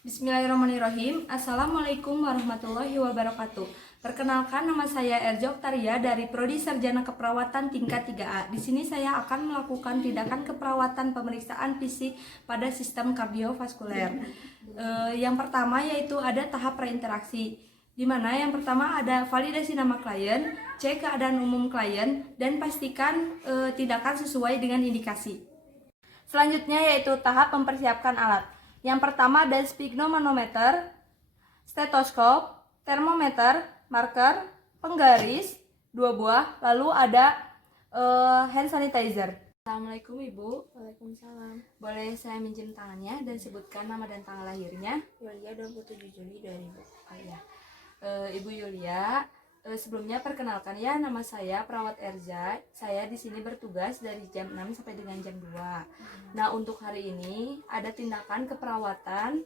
Bismillahirrahmanirrahim. Assalamualaikum warahmatullahi wabarakatuh. Perkenalkan, nama saya Erjo Oktaria dari Prodi Sarjana Keperawatan tingkat 3A. Di sini saya akan melakukan tindakan keperawatan pemeriksaan fisik pada sistem kardiovaskuler. Yang pertama yaitu ada tahap reinteraksi, di mana yang pertama ada validasi nama klien, cek keadaan umum klien, dan pastikan tindakan sesuai dengan indikasi. Selanjutnya yaitu tahap mempersiapkan alat. Yang pertama ada sphygmomanometer, stetoskop, termometer, marker, penggaris, 2 buah, lalu ada hand sanitizer. Assalamualaikum Ibu. Waalaikumsalam. Boleh saya minjem tangannya dan sebutkan nama dan tanggal lahirnya? Yulia 27 Juli 2000. Oh iya. Ibu Yulia, sebelumnya perkenalkan ya, nama saya Perawat Erza. Saya di sini bertugas dari jam 6 sampai dengan jam 2. Nah, untuk hari ini ada tindakan keperawatan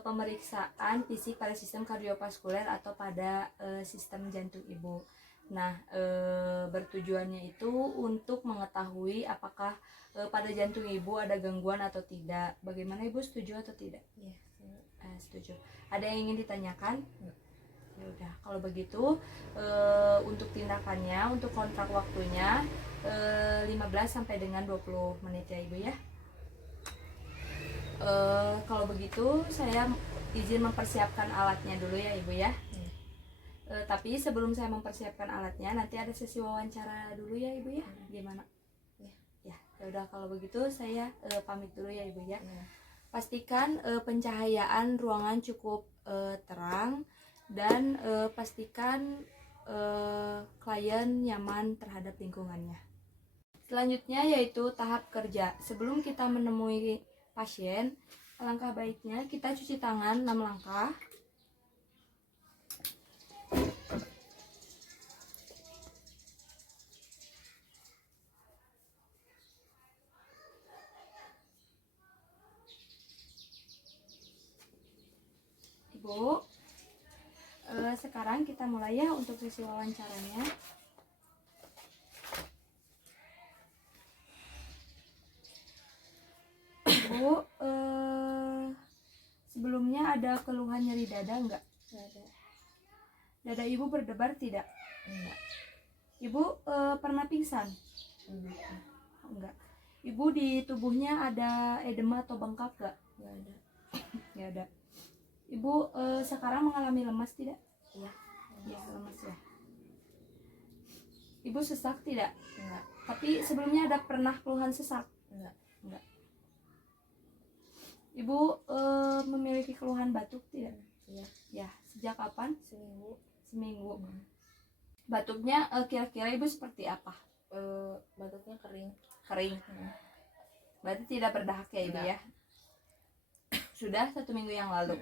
pemeriksaan fisik pada sistem kardiovaskuler atau pada sistem jantung Ibu. Nah, bertujuannya itu untuk mengetahui apakah pada jantung Ibu ada gangguan atau tidak. Bagaimana Ibu, setuju atau tidak? Iya, Setuju. Ada yang ingin ditanyakan? Ya udah, kalau begitu untuk tindakannya, untuk kontrak waktunya 15 sampai dengan 20 menit ya Ibu ya. Kalau begitu saya izin mempersiapkan alatnya dulu ya Ibu ya. Tapi sebelum saya mempersiapkan alatnya, nanti ada sesi wawancara dulu ya Ibu ya. Gimana? Ya udah, kalau begitu saya pamit dulu ya Ibu ya. Pastikan pencahayaan ruangan cukup terang, dan pastikan klien nyaman terhadap lingkungannya. Selanjutnya yaitu tahap kerja. Sebelum kita menemui pasien, alangkah baiknya kita cuci tangan 6 langkah. Ibu, sekarang kita mulai ya untuk sesi wawancaranya. Ibu, sebelumnya ada keluhan nyeri dada enggak? Nggak ada. Dada Ibu berdebar tidak? Enggak. Ibu pernah pingsan? Enggak. Ibu di tubuhnya ada edema atau bengkak enggak? Nggak ada. Enggak ada. Ibu sekarang mengalami lemas tidak? Iya. Ya, lemas ya. Ibu sesak tidak? Enggak. Tapi sebelumnya ada pernah keluhan sesak? Enggak. Enggak. Ibu memiliki keluhan batuk tidak? Iya. Ya, sejak kapan? Seminggu. Seminggu. Batuknya kira-kira Ibu seperti apa? Batuknya kering. Kering. Berarti tidak berdahak ya Ibu ya? Sudah 1 minggu yang lalu.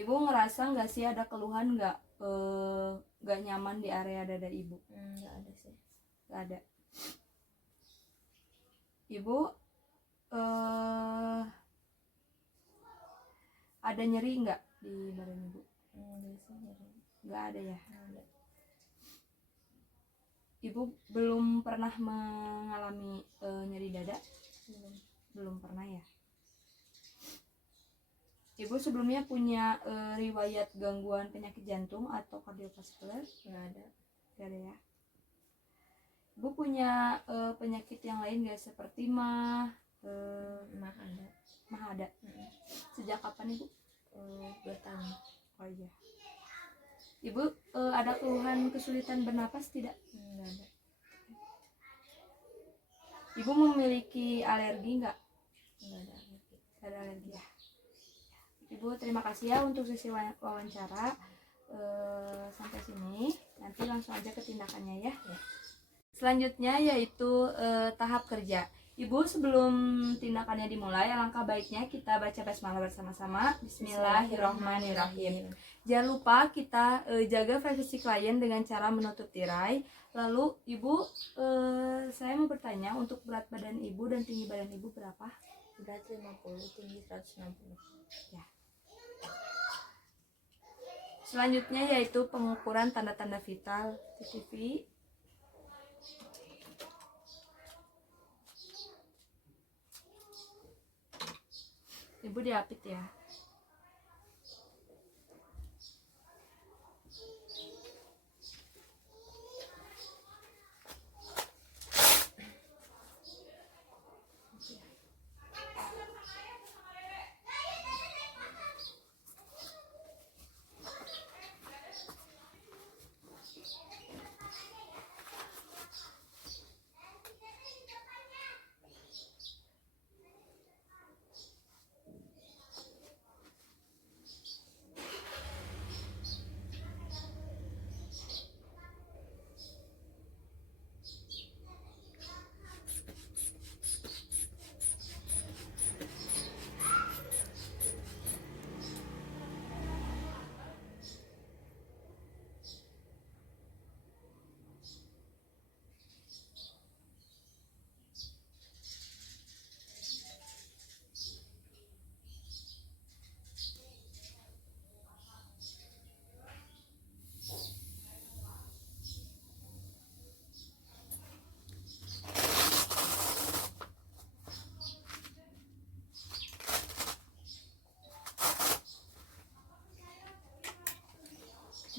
Ibu ngerasa nggak sih ada keluhan nggak nyaman di area dada Ibu? Nggak ada sih. Nggak ada. Ibu ada nyeri nggak di badan Ibu? Nggak sih, nyeri. Nggak ada ya? Nggak ada. Ibu belum pernah mengalami nyeri dada? Belum pernah ya? Ibu sebelumnya punya riwayat gangguan penyakit jantung atau kardiovaskuler? Nggak ada. Nggak ada ya? Ibu punya penyakit yang lain nggak, seperti mah? Mah ada. Mah ada. Sejak kapan Ibu? 2 tahun. Oh iya. Ibu ada keluhan kesulitan bernapas tidak? Nggak ada. Ibu memiliki alergi nggak? Nggak ada alergi. Nggak ada alergi ya. Ibu terima kasih ya untuk sesi wawancara. Sampai sini, nanti langsung aja ke tindakannya ya. Selanjutnya yaitu tahap kerja. Ibu, sebelum tindakannya dimulai, alangkah baiknya kita baca basmalah bersama-sama. Bismillahirrahmanirrahim. Jangan lupa kita jaga privasi klien dengan cara menutup tirai. Lalu Ibu, saya mau bertanya, untuk berat badan Ibu dan tinggi badan Ibu berapa? Berat 50, tinggi 160. Ya. Selanjutnya yaitu pengukuran tanda-tanda vital TTV. Ibu diapit ya.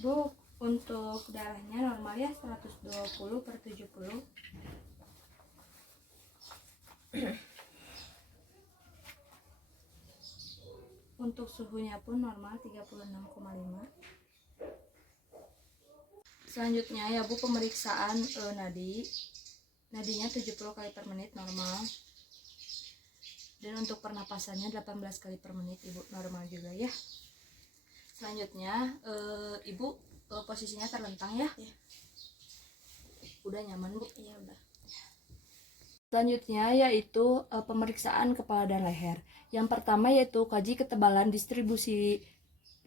Bu, untuk darahnya normal ya 120/70. Untuk suhunya pun normal 36,5. Selanjutnya ya Bu, pemeriksaan nadi. Nadinya 70 kali per menit normal. Dan untuk pernapasannya 18 kali per menit Ibu, normal juga ya. Selanjutnya Ibu posisinya terlentang ya. Iya. Udah nyaman Bu? Iya udah. Selanjutnya yaitu pemeriksaan kepala dan leher. Yang pertama yaitu kaji ketebalan distribusi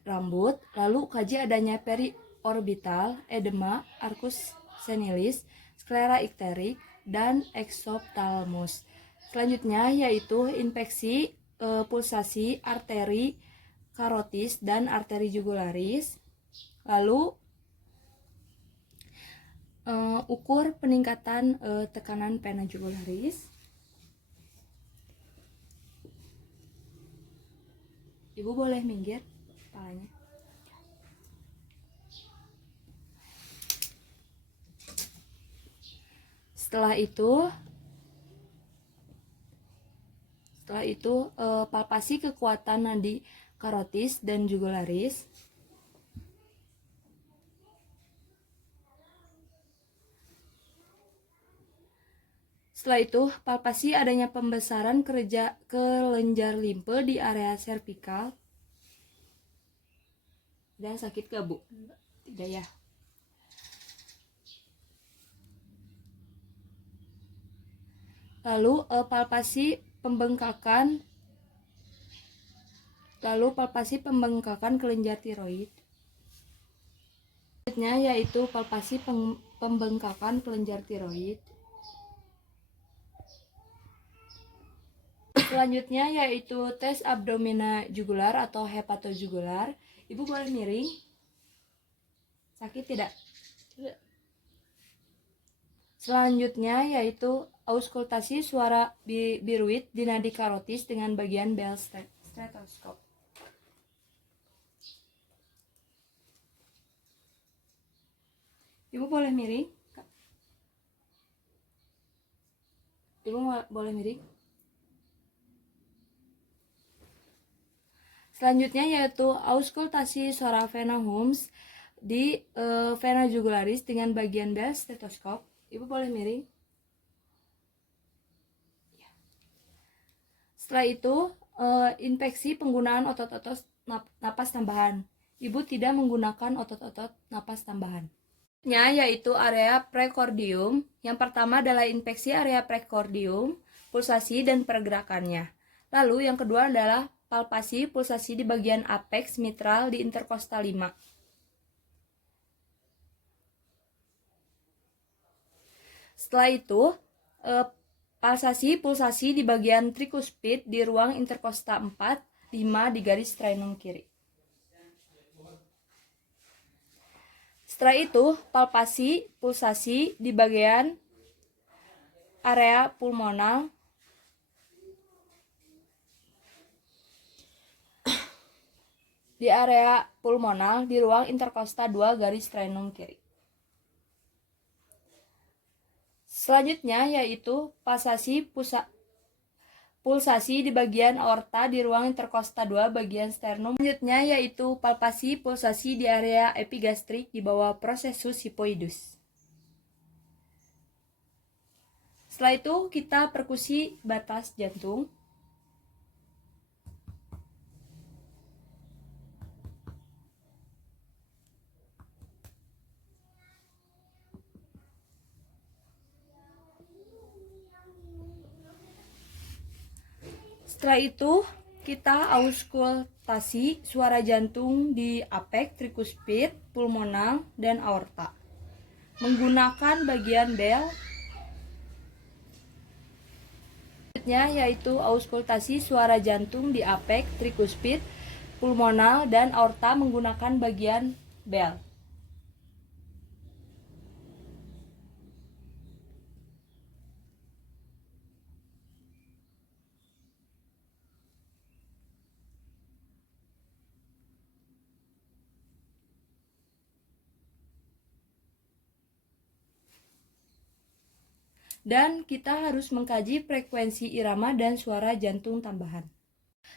rambut, lalu kaji adanya periorbital, edema, arcus senilis, sklera ikterik, dan exophthalmos. Selanjutnya yaitu infeksi pulsasi arteri karotis dan arteri jugularis. Lalu ukur peningkatan tekanan vena jugularis. Ibu boleh minggir kepalanya. Setelah itu palpasi kekuatan nadi karotis dan jugularis. Setelah itu, palpasi adanya pembesaran kelenjar limpe di area servikal. Dan sakit gak Bu? Tidak ya. Lalu palpasi pembengkakan kelenjar tiroid. Selanjutnya yaitu palpasi pembengkakan kelenjar tiroid. Selanjutnya yaitu tes abdomina jugular atau hepatojugular. Ibu boleh miring. Sakit tidak? Tidak. Selanjutnya yaitu auskultasi suara biruit di nadi karotis dengan bagian bell stetoskop. Ibu boleh miring? Ibu boleh miring? Selanjutnya yaitu auskultasi suara vena Holmes di vena jugularis dengan bagian bell stetoskop. Ibu boleh miring? Setelah itu infeksi penggunaan otot-otot napas tambahan. Ibu tidak menggunakan otot-otot napas tambahan. Yaitu area prekordium. Yang pertama adalah infeksi area prekordium, pulsasi dan pergerakannya. Lalu yang kedua adalah palpasi pulsasi di bagian apex mitral di interkostal 5. Setelah itu pulsasi di bagian trikuspid di ruang interkosta 4, 5 di garis sternum kiri. Setelah itu, pulsasi di bagian area pulmonal di area pulmonal di ruang interkosta 2 garis sternum kiri. Selanjutnya yaitu pulsasi di bagian aorta di ruang interkosta 2 bagian sternum. Selanjutnya yaitu palpasi pulsasi di area epigastrik di bawah processus hypoidus. Setelah itu kita perkusi batas jantung. Setelah itu kita auskultasi suara jantung di apek, trikuspid, pulmonal, dan aorta menggunakan bagian bel. Selanjutnya yaitu auskultasi suara jantung di apek, trikuspid, pulmonal, dan aorta menggunakan bagian bel. Dan kita harus mengkaji frekuensi irama dan suara jantung tambahan.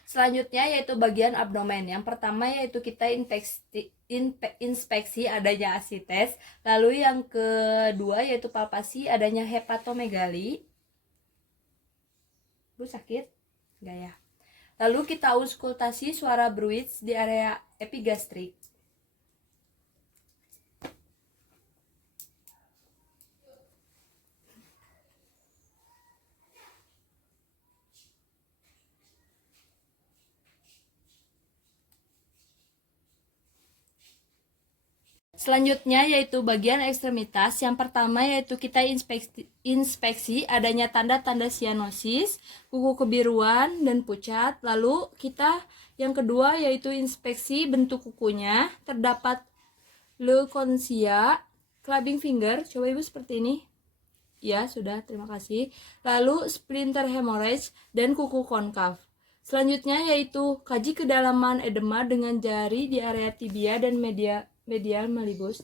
Selanjutnya yaitu bagian abdomen. Yang pertama yaitu kita inspeksi adanya asites. Lalu yang kedua yaitu palpasi adanya hepatomegali. Bu sakit? Enggak ya? Lalu kita auskultasi suara bruits di area epigastrik. Selanjutnya yaitu bagian ekstremitas. Yang pertama yaitu kita inspeksi adanya tanda-tanda sianosis, kuku kebiruan dan pucat. Lalu kita yang kedua yaitu inspeksi bentuk kukunya. Terdapat leukonsia, clubbing finger. Coba ibu seperti ini. Ya sudah, terima kasih. Lalu splinter hemorrhage dan kuku konkav. Selanjutnya yaitu kaji kedalaman edema dengan jari di area tibia dan medial malleus.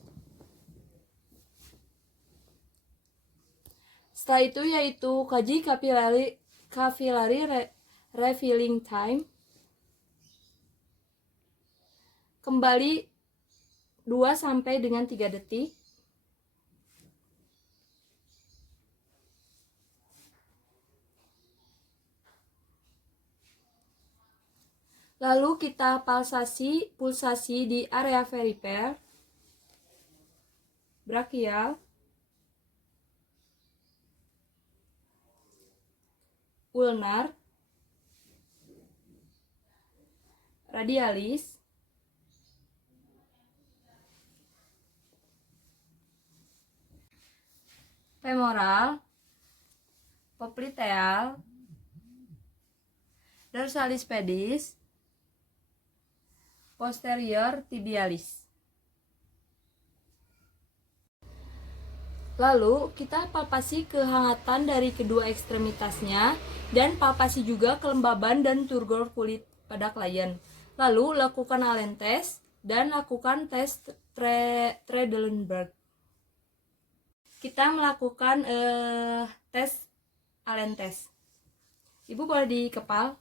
Setelah itu yaitu kaji capillary refilling time. Kembali 2 sampai dengan 3 detik. Lalu kita pulsasi di area perifer, brachial, ulnar, radialis, femoral, popliteal, dorsalis pedis, posterior tibialis. Lalu kita palpasi kehangatan dari kedua ekstremitasnya dan palpasi juga kelembaban dan turgor kulit pada klien. Lalu lakukan Allen test dan lakukan tes Trendelenburg. Kita melakukan tes Allen test. Ibu boleh dikepal,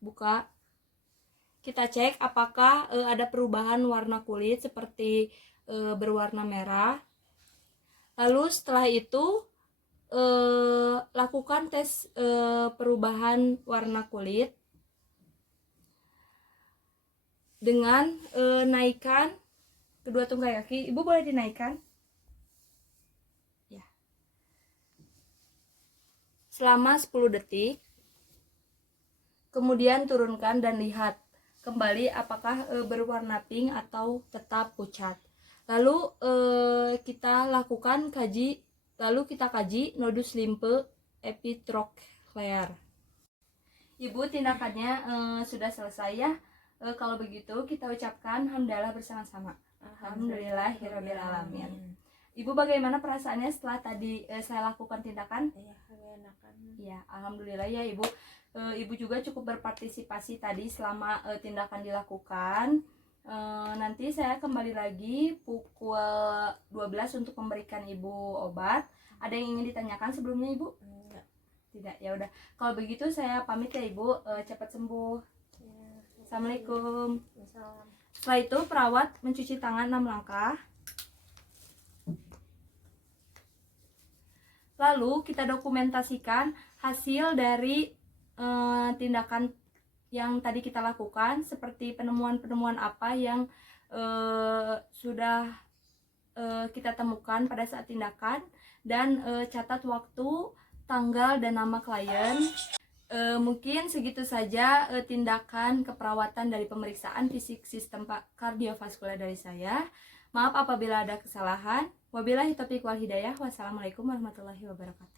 buka. Kita cek apakah ada perubahan warna kulit seperti berwarna merah. Lalu setelah itu lakukan tes perubahan warna kulit dengan naikkan kedua tungkai kaki. Ibu boleh dinaikkan. Ya. Selama 10 detik. Kemudian turunkan dan lihat kembali apakah berwarna pink atau tetap pucat. Lalu kita kaji nodus limpe epitrochlear. Ibu, tindakannya sudah selesai ya. Kalau begitu kita ucapkan hamdalah bersama-sama. Alhamdulillahirrabbilalamin. Ibu, bagaimana perasaannya setelah tadi saya lakukan tindakan? Iya, mengenakan. Ya, alhamdulillah ya Ibu. Ibu juga cukup berpartisipasi tadi selama tindakan dilakukan. Nanti saya kembali lagi pukul 12 untuk memberikan Ibu obat. Ada yang ingin ditanyakan sebelumnya, Ibu? Enggak. Tidak, ya udah. Kalau begitu saya pamit ya, Ibu. Cepat sembuh. Ya. Assalamualaikum. Salam. Setelah itu perawat mencuci tangan 6 langkah. Lalu kita dokumentasikan hasil dari tindakan yang tadi kita lakukan, seperti penemuan-penemuan apa yang sudah kita temukan pada saat tindakan, dan catat waktu, tanggal, dan nama klien. Mungkin segitu saja tindakan keperawatan dari pemeriksaan fisik sistem kardiovaskular dari saya. Maaf apabila ada kesalahan. Wabillahi taufiq wal hidayah. Wassalamualaikum warahmatullahi wabarakatuh.